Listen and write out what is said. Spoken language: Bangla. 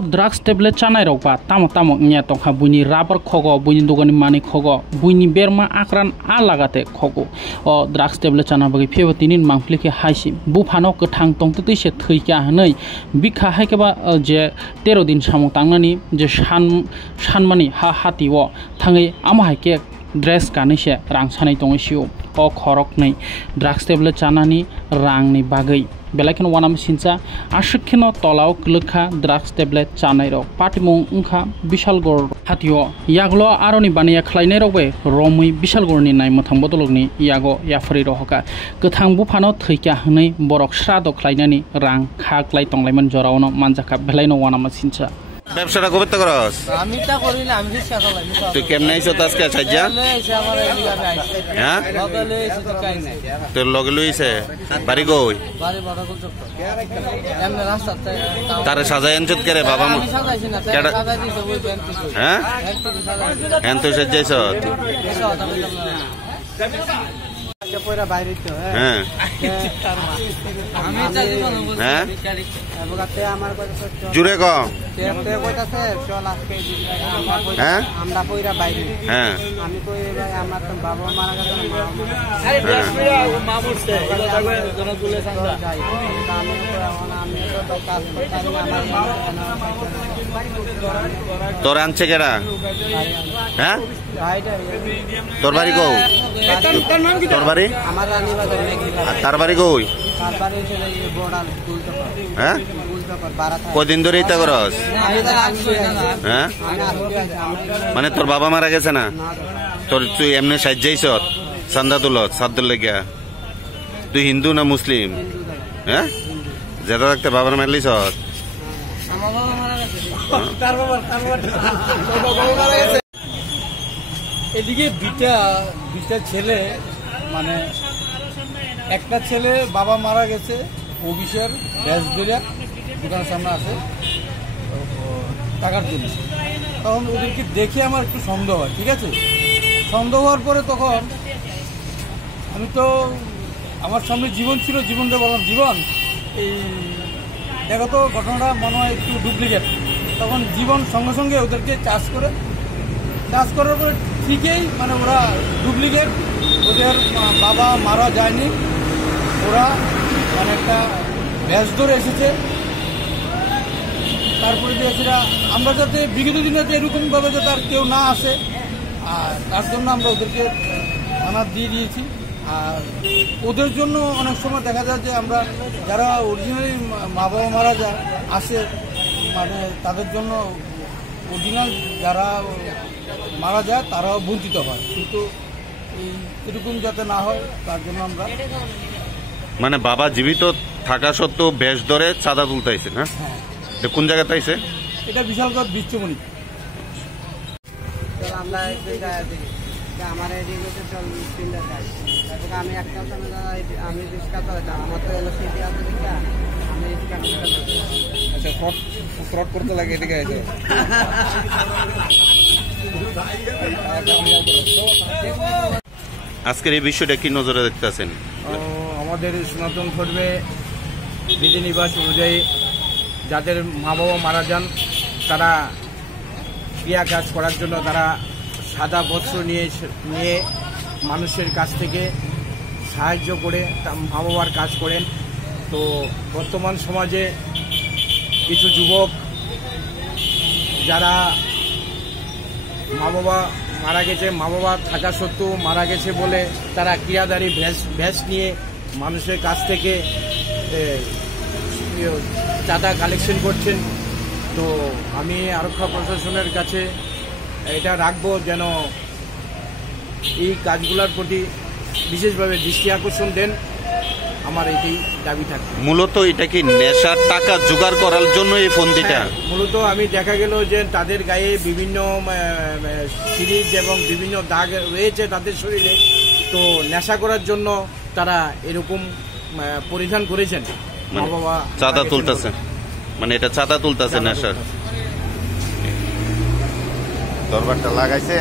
Drugs tablet canai rok ba tamo nya tongkha buini rubber khogo buini dogani mani khogo buini berma akran alagate khogo o drugs tablet chana bagi phebo tinin mangpli ke haisi bu phano kothang tongtei se thৈका hanai bikha haikeba je 13 din samung tangnani je sanmani hati o thangai ama haike dress kanise rang sanai tongisiu o khorok nei drugs tablet chanani rang ni bagai Belakin wanam sincha ashikino tolao klukha drugs tablet chanai rok patimung ungkha Bishalgor hatio yaglo aroni baniya khlainai rokbe romui Bishalgorni naimthang bodologni yago yafri rohka gothang bufano thৈका hnai borok srado khlainani rang khaklai tonglaiman joraono manjaka belaino wanam sincha ব্যবসাটা কবে তো করস আমি তা করি না আমি রিকশা চালাই তুই কেমনে আইছো আজকে সাজ্জা হ্যাঁ লগে এসে তো কাই নাই তোর লগে লইছে বাড়ি কই বাড়ি বড় কোন চক্কর এমন রাস্তাতে তারে সাজায় আনছত করে বাবা মা আমি সাজাইছি না তারে সাজাই দিছে ওই ব্যাংক কিছু হ্যাঁ এন তো সাজাইছ পয়রা বাইরে তো হ্যাঁ আমি তা জীবন হ্যাঁ বগাতে আমার কইছে জুরে ক তে কইতাছে চল আজকে হ্যাঁ আমরা পয়রা বাইরে হ্যাঁ আমি কই ভাই আমার তো বাবা মারা গেছে আরে বেশমিয়া মা মরছে এগুলো থাকবে জন তুলে সাংসা আমি তো কাজ করতাম আমার তোর আনছে কেডা হ্যাঁ তোর বাড়ি কই তোর বাড়ি আমার রানী বাজার আর তার বাড়ি কই তার বাড়ি ছিল এই বড়াল দুলটা হ্যাঁ বারাত কদিন ধরে এটা করস আমি তো আসছি না হ্যাঁ মানে তোর বাবা মারা গেছে না তোর তুই এমনি সাজ্জাইছ চান্দা তুলত সাদ্দুল লাগিয়া তুই হিন্দু না মুসলিম হ্যাঁ যেটা রাখতে বাবার মারলিস আমার বাবা মারা গেছে তার বাবা মারা গেছে এদিকে দুইটা ছেলে মানে একটা ছেলে বাবা মারা গেছে অফিসের ব্যাস ধরে দোকানের সামনে আছে টাকার জন্য তখন ওদেরকে দেখে আমার একটু সন্দেহ হয় ঠিক আছে সন্দেহ হওয়ার পরে তখন আমি তো আমার সামনে জীবন ছিল জীবনটা বললাম জীবন এই দেখো তো ঘটনাটা মনে হয় একটু ডুপ্লিকেট তখন জীবন সঙ্গে সঙ্গে ওদেরকে চার্জ করার পরে ঠিকই মানে ওরা ডুপ্লিকেট ওদের বাবা মারা যায়নি ওরা মানে একটা ব্যাস ধরে এসেছে তারপরে সেটা আমরা যাতে বিগত দিনে এরকমভাবে যাতে আর কেউ না আসে আর তার জন্য আমরা ওদেরকে থানা দিয়ে দিয়েছি আর ওদের জন্য অনেক সময় দেখা যায় যে আমরা যারা অরিজিনালি মা বাবা মারা যায় আসে মানে তাদের জন্য অরিজিনাল যারা মারা যায় তারাও বঞ্চিত হয় কিন্তু এরকম যাতে না হয় তার জন্য আমরা মানে বাবা জীবিত থাকা সত্ত্বেও বেশ ধরে চাঁদা তুলতে আইছে না কোন জায়গাতে আইছে এটা বিশালগড় বিচ্ছমণি আমরা আমার এদিকে চল তিনটা যাই তারপরে আমি একটা সময় আমি রিক্সা চালাতাম আমার তো এলো সিটি আছে রিক্সা আমি আচ্ছা ফ্রড করতে লাগে এদিকে আছে আজকের এই বিষয়টা কি নজরে দেখতেছেন আমাদের সনাতন ধর্মে বিধিনিবাস অনুযায়ী যাদের মা বাবা মারা যান তারা ক্রিয়া কাজ করার জন্য তারা সাদা বস্ত্র নিয়ে মানুষের কাছ থেকে সাহায্য করে মা বাবার কাজ করেন তো বর্তমান সমাজে কিছু যুবক যারা মা বাবা মারা গেছে মা বাবা থাকা সত্ত্বেও মারা গেছে বলে তারা ক্রিয়াদারী ভ্যাস নিয়ে মানুষের কাছ থেকে চাঁদা কালেকশন করছেন তো আমি আরক্ষা প্রশাসনের কাছে এটা রাখবো যেন এই কাজগুলোর প্রতি বিশেষভাবে দৃষ্টি আকর্ষণ দেন আমার এটাই দাবি থাকে মূলত এটা কি নেশার টাকা জোগাড় করার জন্য এই ফন্দিটা মূলত আমি দেখা গেল যে তাদের গায়ে বিভিন্ন সিরিজ এবং বিভিন্ন দাগ রয়েছে তাদের শরীরে তো নেশা করার জন্য তারা এরকম পরিধান করেছেন মা বাবা চাঁদা তুলতেছে মানে এটা চাঁদা তুলতেছে নেশার দরবারটা লাগাইছে